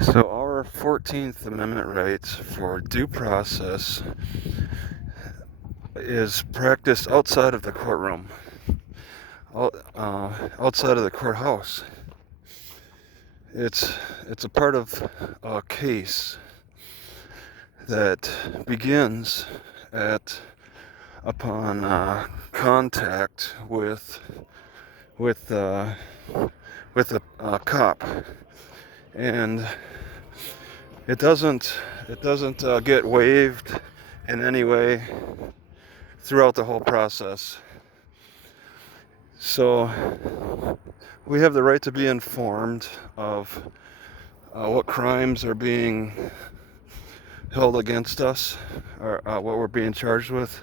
So our 14th Amendment right for due process is practiced outside of the courtroom, outside of the courthouse. It's a part of a case that begins upon contact with uh, with a cop, and it doesn't get waived in any way throughout the whole process. So we have the right to be informed of what crimes are being held against us, or what we're being charged with,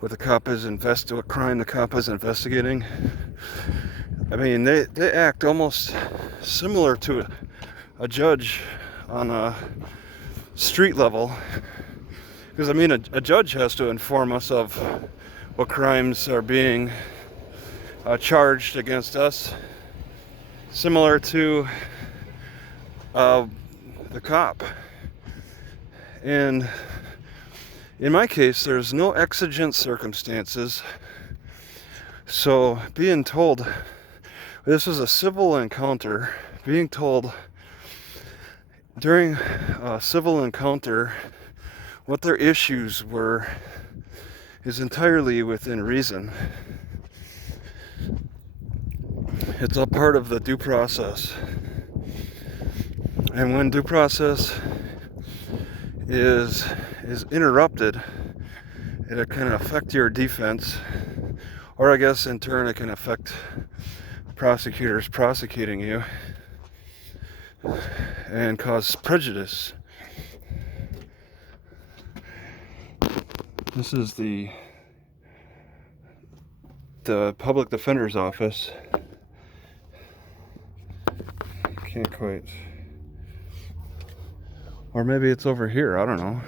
what crime the cop is investigating. I mean, they act almost similar to a judge on a street level, because I mean, a judge has to inform us of what crimes are being charged against us, similar to the cop. And in my case, there's no exigent circumstances, so being told this was a civil encounter, being told during a civil encounter what their issues were is entirely within reason. It's a part of the due process. And when due process is interrupted, it can affect your defense, or I guess in turn it can affect prosecutors prosecuting you and cause prejudice. This is the public defender's office. Can't quite. Or maybe it's over here, I don't know.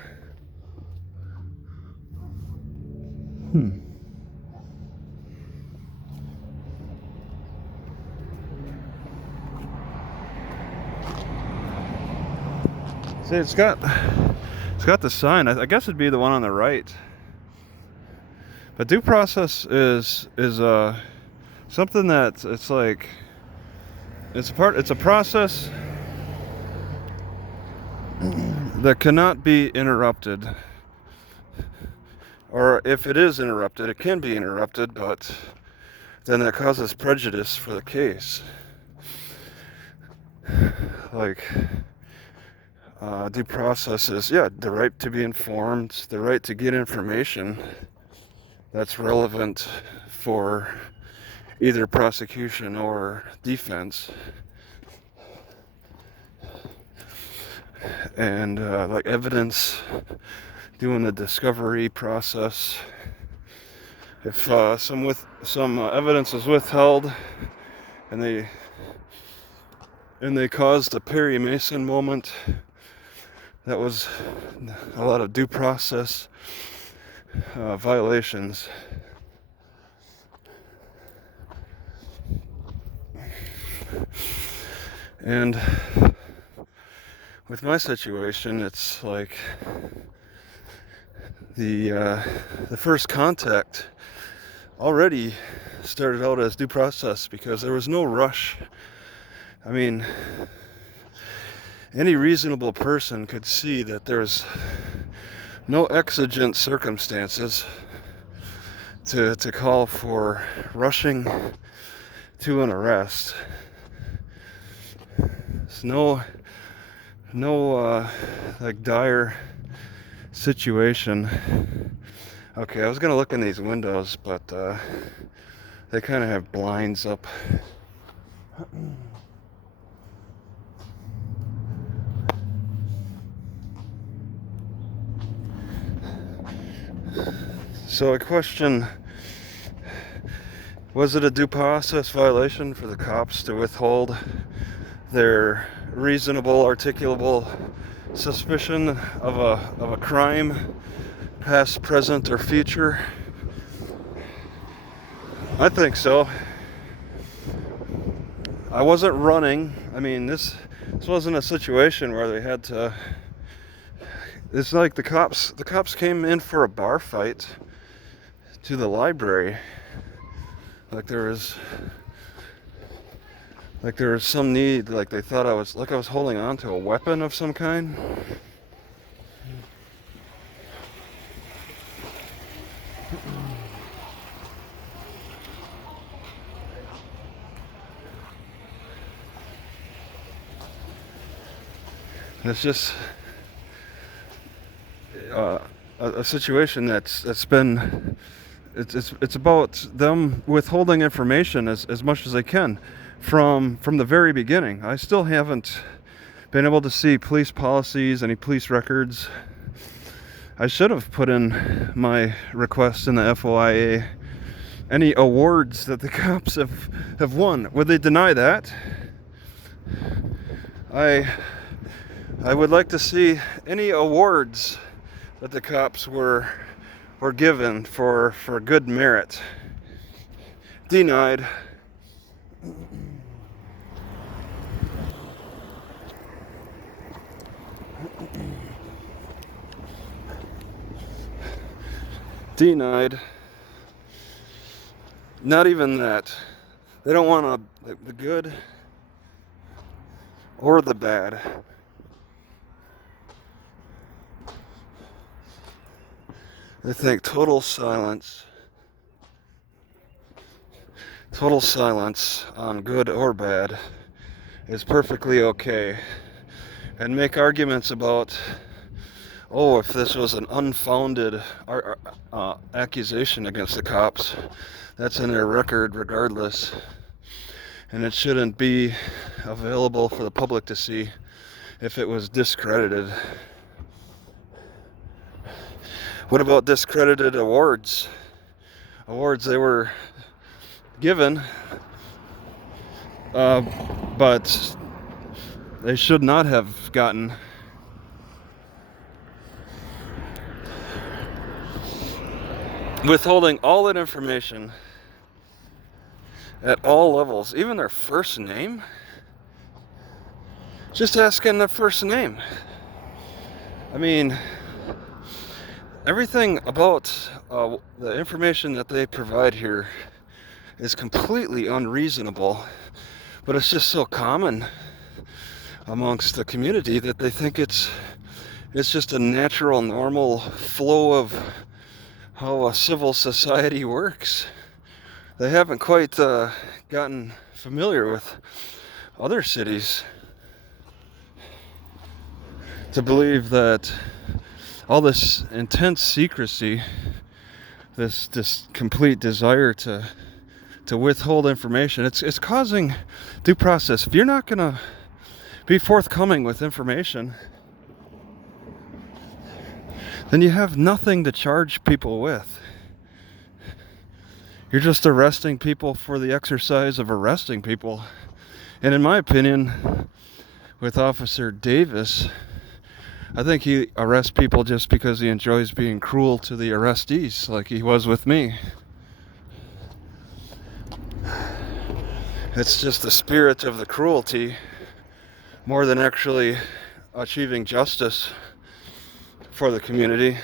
See, it's got the sign. I guess it'd be the one on the right. But due process is something that it's like it's a process that cannot be interrupted. Or if it is interrupted, it can be interrupted, but then that causes prejudice for the case. Like, due process is, the right to be informed, the right to get information that's relevant for either prosecution or defense. And like evidence, doing the discovery process. If some evidence is withheld, and they caused a Perry Mason moment, that was a lot of due process violations. And with my situation, it's like the first contact already started out as due process because there was no rush. I mean, any reasonable person could see that there's no exigent circumstances to call for rushing to an arrest. There's no like dire situation. Okay, I was gonna look in these windows, but they kind of have blinds up. So I question, was it a due process violation for the cops to withhold their reasonable, articulable suspicion of a crime, past, present, or future? I think so. I wasn't running. I mean, This wasn't a situation where they had to. It's like the cops came in for a bar fight to the library. Like there was some need, like they thought I was holding on to a weapon of some kind. It's just a situation that's been. It's about them withholding information as much as they can from the very beginning. I still haven't been able to see police policies, any police records. I should have put in my request in the FOIA any awards that the cops have won. Would they deny that? I would like to see any awards that the cops were given for good merit. Denied. Denied. Not even that. They don't want the good or the bad. They think total silence on good or bad is perfectly okay, and make arguments about, oh, if this was an unfounded accusation against the cops, that's in their record regardless, and it shouldn't be available for the public to see if it was discredited. What about discredited awards? Awards they were given, but they should not have gotten. Withholding all that information at all levels, even their first name. Just asking their first name. I mean, everything about the information that they provide here is completely unreasonable, but it's just so common amongst the community that they think it's just a natural, normal flow of how a civil society works. They haven't quite gotten familiar with other cities to believe that all this intense secrecy, this complete desire to withhold information, it's causing due process. If you're not gonna be forthcoming with information, then you have nothing to charge people with. You're just arresting people for the exercise of arresting people. And in my opinion, with Officer Davis, I think he arrests people just because he enjoys being cruel to the arrestees, like he was with me. It's just the spirit of the cruelty more than actually achieving justice for the community.